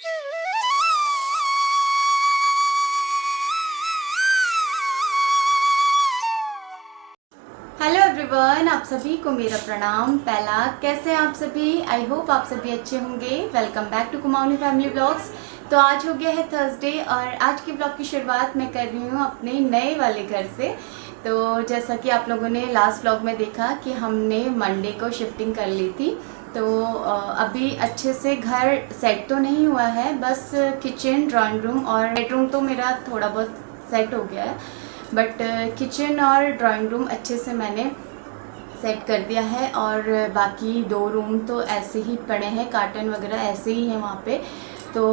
Hello everyone, आप सभी को मेरा प्रणाम। पहला, कैसे हैं आप सभी? आई होप आप सभी अच्छे होंगे। Welcome back to Kumaoni family blogs. तो आज हो गया है थर्सडे और आज के ब्लॉग की शुरुआत मैं कर रही हूँ अपने नए वाले घर से। तो जैसा कि आप लोगों ने लास्ट ब्लॉग में देखा कि हमने मंडे को शिफ्टिंग कर ली थी। तो अभी अच्छे से घर सेट तो नहीं हुआ है, बस किचन, ड्राइंग रूम और बेडरूम तो मेरा थोड़ा बहुत सेट हो गया है, बट किचन और ड्राइंग रूम अच्छे से मैंने सेट कर दिया है। और बाकी 2 रूम तो ऐसे ही पड़े हैं, कार्टन वगैरह ऐसे ही हैं वहाँ पे। तो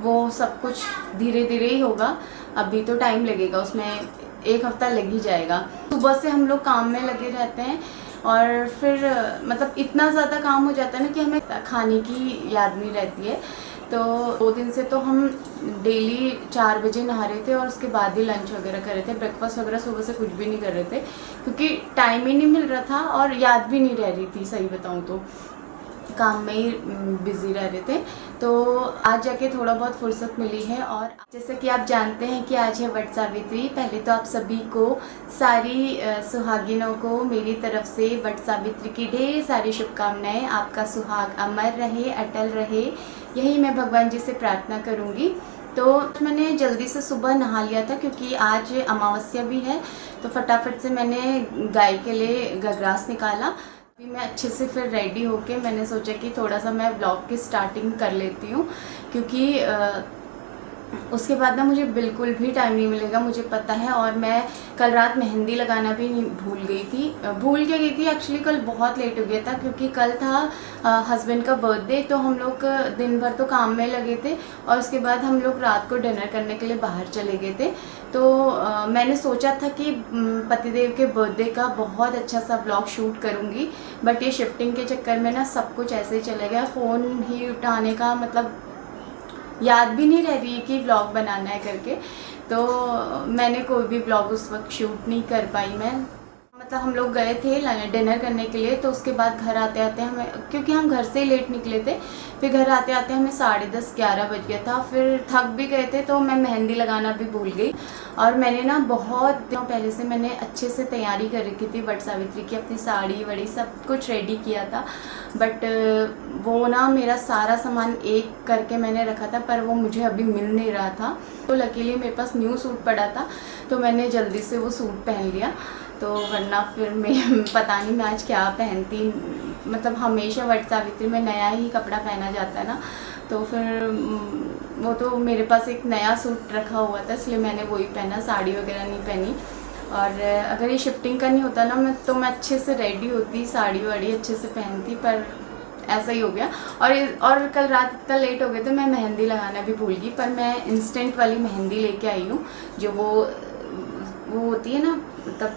वो सब कुछ धीरे धीरे ही होगा, अभी तो टाइम लगेगा, उसमें 1 हफ्ता लग ही जाएगा। सुबह से हम लोग काम में लगे रहते हैं और फिर मतलब इतना ज़्यादा काम हो जाता है ना कि हमें खाने की याद नहीं रहती है। तो 2 दिन से तो हम डेली 4 बजे नहा रहे थे और उसके बाद ही लंच वगैरह कर रहे थे। ब्रेकफास्ट वगैरह सुबह से कुछ भी नहीं कर रहे थे क्योंकि टाइम ही नहीं मिल रहा था और याद भी नहीं रह रही थी, सही बताऊँ तो काम में ही बिजी रह रहे थे। तो आज जाके थोड़ा बहुत फुर्सत मिली है। और जैसे कि आप जानते हैं कि आज है वट सावित्री। पहले तो आप सभी को, सारी सुहागिनों को मेरी तरफ से वट सावित्री की ढेर सारी शुभकामनाएं। आपका सुहाग अमर रहे, अटल रहे, यही मैं भगवान जी से प्रार्थना करूँगी। तो मैंने जल्दी से सुबह नहा लिया था क्योंकि आज अमावस्या भी है। तो फटाफट से मैंने गाय के लिए गगरास निकाला। अभी मैं अच्छे से फिर रेडी होके मैंने सोचा कि थोड़ा सा मैं ब्लॉग की स्टार्टिंग कर लेती हूँ, क्योंकि उसके बाद ना मुझे बिल्कुल भी टाइम नहीं मिलेगा, मुझे पता है। और मैं कल रात मेहंदी लगाना भी भूल गई थी, भूल के गई थी एक्चुअली। कल बहुत लेट हो गया था क्योंकि कल था हस्बैंड का बर्थडे। तो हम लोग दिन भर तो काम में लगे थे और उसके बाद हम लोग रात को डिनर करने के लिए बाहर चले गए थे। तो मैंने सोचा था कि पतिदेव के बर्थडे का बहुत अच्छा सा ब्लॉग शूट करूँगी, बट ये शिफ्टिंग के चक्कर में ना सब कुछ ऐसे ही चला गया। फ़ोन ही उठाने का मतलब याद भी नहीं रह रही है कि व्लॉग बनाना है करके। तो मैंने कोई भी व्लॉग उस वक्त शूट नहीं कर पाई मैं। मतलब हम लोग गए थे डिनर करने के लिए, तो उसके बाद घर आते आते हमें, क्योंकि हम घर से ही लेट निकले थे, फिर घर आते आते हमें 10:30-11 बज गया था। फिर थक भी गए थे तो मैं मेहंदी लगाना भी भूल गई। और मैंने ना बहुत दिनों पहले से मैंने अच्छे से तैयारी कर रखी थी वट सावित्री की, अपनी साड़ी वड़ी सब कुछ रेडी किया था। बट वो ना मेरा सारा सामान एक करके मैंने रखा था, पर वो मुझे अभी मिल नहीं रहा था। तो लकीली मेरे पास न्यू सूट पड़ा था तो मैंने जल्दी से वो सूट पहन लिया। तो वरना फिर मैं पता नहीं मैं आज क्या पहनती। मतलब हमेशा वट सावित्री में नया ही कपड़ा पहना जाता है ना, तो फिर वो तो मेरे पास एक नया सूट रखा हुआ था इसलिए मैंने वही पहना, साड़ी वगैरह नहीं पहनी। और अगर ये शिफ्टिंग का नहीं होता ना मैं अच्छे से रेडी होती, साड़ी वाड़ी अच्छे से पहनती, पर ऐसा ही हो गया। और कल रात इतना लेट हो गया तो मैं मेहंदी लगाना भी भूल गई। पर मैं इंस्टेंट वाली मेहंदी लेके आई हूँ, जो वो होती है ना, मतलब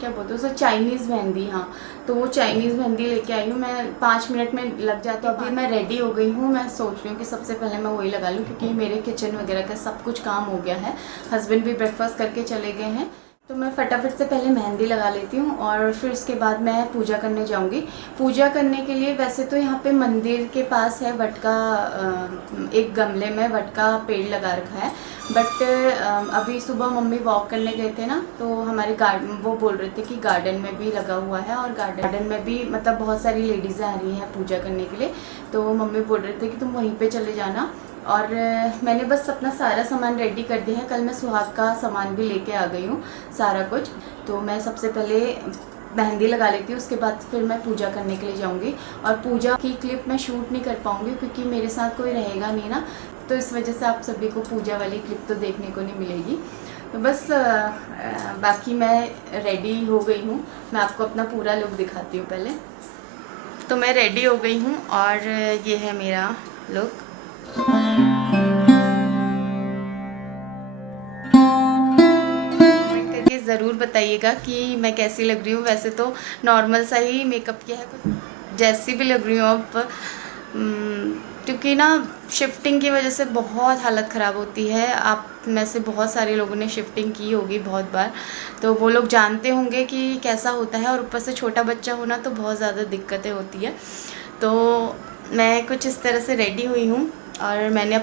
क्या बोलते हैं उसे, चाइनीज़ मेहंदी। हाँ, तो वो चाइनीज़ मेहंदी लेके आई हूँ मैं, 5 मिनट में लग जाती है। अभी मैं रेडी हो गई हूँ, मैं सोच रही हूँ कि सबसे पहले मैं वही लगा लूँ क्योंकि मेरे किचन वगैरह का सब कुछ काम हो गया है। हस्बैंड भी ब्रेकफास्ट करके चले गए हैं, तो मैं फटाफट से पहले मेहंदी लगा लेती हूँ और फिर उसके बाद मैं पूजा करने जाऊँगी। पूजा करने के लिए वैसे तो यहाँ पे मंदिर के पास है वट का, एक गमले में वट का पेड़ लगा रखा है। बट अभी सुबह मम्मी वॉक करने गए थे ना, तो हमारे गार्डन, वो बोल रहे थे कि गार्डन में भी लगा हुआ है और गार्डन में भी मतलब बहुत सारी लेडीज़ें आ रही हैं पूजा करने के लिए। तो मम्मी बोल रहे थे कि तुम वहीं पे चले जाना। और मैंने बस अपना सारा सामान रेडी कर दिया है। कल मैं सुहाग का सामान भी लेके आ गई हूँ सारा कुछ। तो मैं सबसे पहले मेहंदी लगा लेती हूँ, उसके बाद फिर मैं पूजा करने के लिए जाऊँगी। और पूजा की क्लिप मैं शूट नहीं कर पाऊँगी क्योंकि मेरे साथ कोई रहेगा नहीं ना, तो इस वजह से आप सभी को पूजा वाली क्लिप तो देखने को नहीं मिलेगी। तो बस बाकी मैं रेडी हो गई हूँ, मैं आपको अपना पूरा लुक दिखाती हूँ पहले। तो मैं रेडी हो गई हूँ और ये है मेरा लुक। कमेंट करके ज़रूर बताइएगा कि मैं कैसी लग रही हूँ। वैसे तो नॉर्मल सा ही मेकअप किया है, कुछ जैसी भी लग रही हूँ अब, क्योंकि ना शिफ्टिंग की वजह से बहुत हालत ख़राब होती है। आप में से बहुत सारे लोगों ने शिफ्टिंग की होगी बहुत बार, तो वो लोग जानते होंगे कि कैसा होता है। और ऊपर से छोटा बच्चा होना तो बहुत ज़्यादा दिक्कतें होती है। तो मैं कुछ इस तरह से रेडी हुई हूँ और मैंने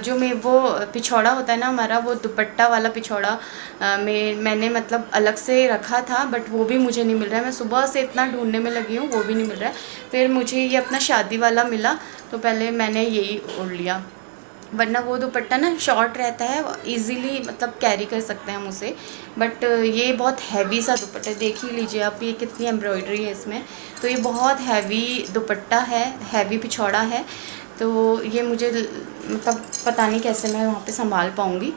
जो मैं वो पिछौड़ा होता है ना हमारा, वो दुपट्टा वाला पिछौड़ा मैंने मतलब अलग से रखा था, बट वो भी मुझे नहीं मिल रहा है। मैं सुबह से इतना ढूंढने में लगी हूँ, वो भी नहीं मिल रहा है। फिर मुझे ये अपना शादी वाला मिला, तो पहले मैंने यही ओढ़ लिया, वरना वो दुपट्टा ना शॉर्ट रहता है, इजीली मतलब कैरी कर सकते हैं हम उसे। बट ये बहुत हैवी सा दुपट्टा, देख ही लीजिए आप, ये कितनी एम्ब्रॉयडरी है इसमें। तो ये बहुत हैवी दुपट्टा है, हैवी पिछौड़ा है। तो ये मुझे मतलब पता नहीं कैसे मैं वहाँ पे संभाल पाऊँगी।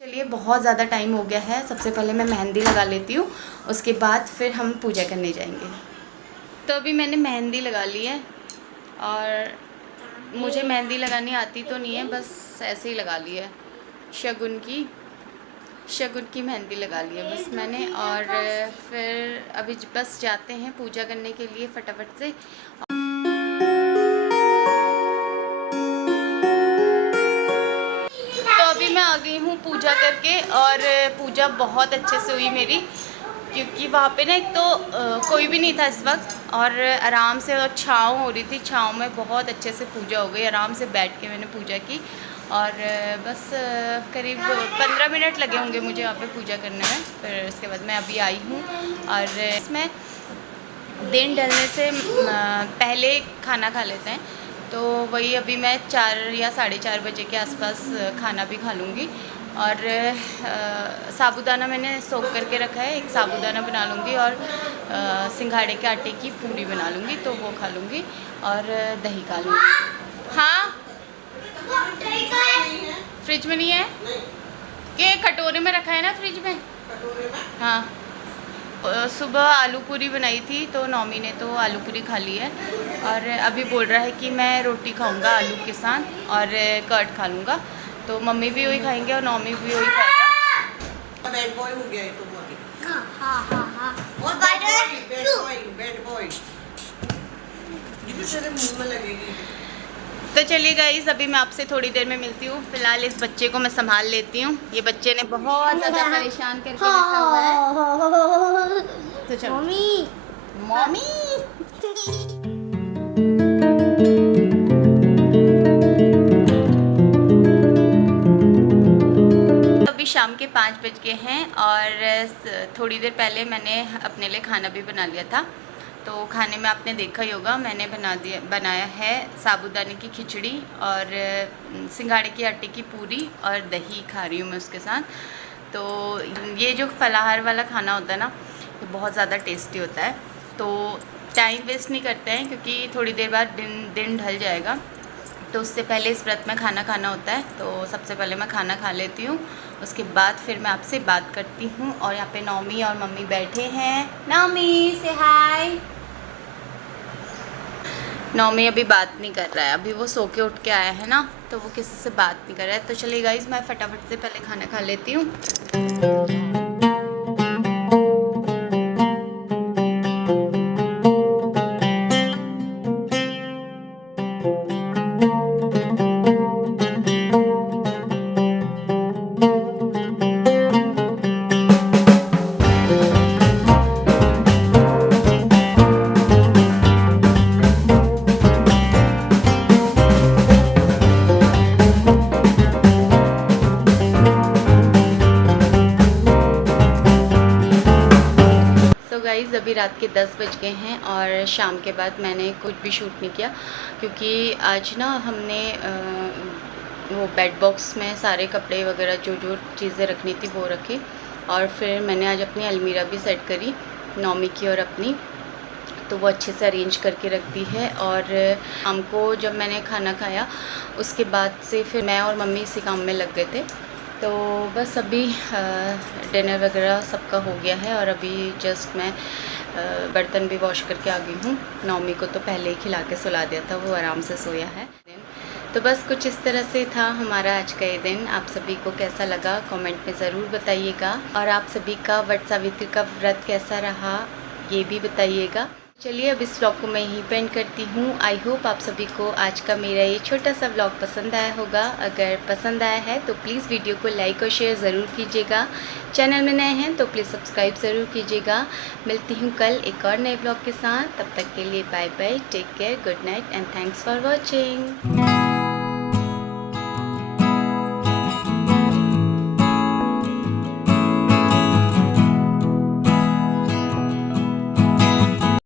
चलिए, बहुत ज़्यादा टाइम हो गया है। सबसे पहले मैं मेहंदी लगा लेती हूँ, उसके बाद फिर हम पूजा करने जाएंगे। तो अभी मैंने मेहंदी लगा ली है, और मुझे मेहंदी लगानी आती तो नहीं है, बस ऐसे ही लगा ली है। शगुन की मेहंदी लगा ली है बस मैंने। और फिर अभी बस जाते हैं पूजा करने के लिए फटाफट से। तो अभी मैं आ गई हूँ पूजा करके, और पूजा बहुत अच्छे से हुई मेरी, क्योंकि वहाँ पे ना एक तो कोई भी नहीं था इस वक्त, और आराम से, और छाँव हो रही थी, छाँव में बहुत अच्छे से पूजा हो गई। आराम से बैठ के मैंने पूजा की, और बस करीब 15 मिनट लगे होंगे मुझे यहाँ पे पूजा करने में। फिर उसके बाद मैं अभी आई हूँ, और इसमें दिन ढलने से पहले खाना खा लेते हैं, तो वही अभी मैं 4 या 4:30 बजे के आसपास खाना भी खा लूँगी। और साबूदाना मैंने सोख करके रखा है, एक साबूदाना बना लूँगी, और सिंघाड़े के आटे की पूरी बना लूँगी, तो वो खा लूँगी, और दही खा लूँगी। हाँ, फ्रिज में नहीं है कि कटोरे में रखा है ना, फ्रिज में। हाँ, सुबह आलू पूरी बनाई थी, तो नौमी ने तो आलू पूरी खा ली है, और अभी बोल रहा है कि मैं रोटी खाऊंगा आलू के साथ, और कर्ड खा लूँगा। तो मम्मी भी वही खाएंगे और नौमी भी वही खाएगा। बैड बॉय हो गया है तो ये भी तेरे मुंह में लगेगी। तो चलिए गाइस, अभी मैं आपसे थोड़ी देर में मिलती हूँ। फिलहाल इस बच्चे को मैं संभाल लेती हूँ, ये बच्चे ने बहुत ज़्यादा परेशान करके रखा हुआ है। तो चलो मम्मी अभी शाम के 5 बज गए हैं, और थोड़ी देर पहले मैंने अपने लिए खाना भी बना लिया था। तो खाने में आपने देखा ही होगा, मैंने बनाया है साबूदाने की खिचड़ी, और सिंघाड़े के आटे की पूरी, और दही खा रही हूँ मैं उसके साथ। तो ये जो फलाहार वाला खाना होता है ना, ये बहुत ज़्यादा टेस्टी होता है। तो टाइम वेस्ट नहीं करते हैं, क्योंकि थोड़ी देर बाद दिन ढल जाएगा, तो उससे पहले इस व्रत में खाना खाना होता है। तो सबसे पहले मैं खाना खा लेती हूँ, उसके बाद फिर मैं आपसे बात करती हूँ। और यहाँ पे नौमी और मम्मी बैठे हैं। नौमी से हाय। नौमी अभी बात नहीं कर रहा है, अभी वो सो के उठ के आया है ना, तो वो किसी से बात नहीं कर रहा है। तो चलिए गाइस, मैं फटाफट से पहले खाना खा लेती हूँ। गाइज़, अभी रात के 10 बज गए हैं, और शाम के बाद मैंने कुछ भी शूट नहीं किया, क्योंकि आज ना हमने वो बेड बॉक्स में सारे कपड़े वगैरह जो जो चीज़ें रखनी थी वो रखी, और फिर मैंने आज अपनी अलमीरा भी सेट करी, नौमी की और अपनी, तो वो अच्छे से अरेंज करके रख दी है। और शाम को जब मैंने खाना खाया, उसके बाद से फिर मैं और मम्मी इसी काम में लग गए थे। तो बस अभी डिनर वगैरह सबका हो गया है, और अभी जस्ट मैं बर्तन भी वॉश करके आ गई हूँ। नौमी को तो पहले ही खिला के सुला दिया था, वो आराम से सोया है। तो बस कुछ इस तरह से था हमारा आज का ये दिन। आप सभी को कैसा लगा कमेंट में ज़रूर बताइएगा, और आप सभी का वट सावित्री का व्रत कैसा रहा ये भी बताइएगा। चलिए अब इस व्लॉग को मैं यहीं पेंड करती हूँ। आई होप आप सभी को आज का मेरा ये छोटा सा व्लॉग पसंद आया होगा। अगर पसंद आया है तो प्लीज़ वीडियो को लाइक और शेयर ज़रूर कीजिएगा। चैनल में नए हैं तो प्लीज़ सब्सक्राइब ज़रूर कीजिएगा। मिलती हूँ कल एक और नए व्लॉग के साथ। तब तक के लिए bye bye, take care, good night and thanks for watching.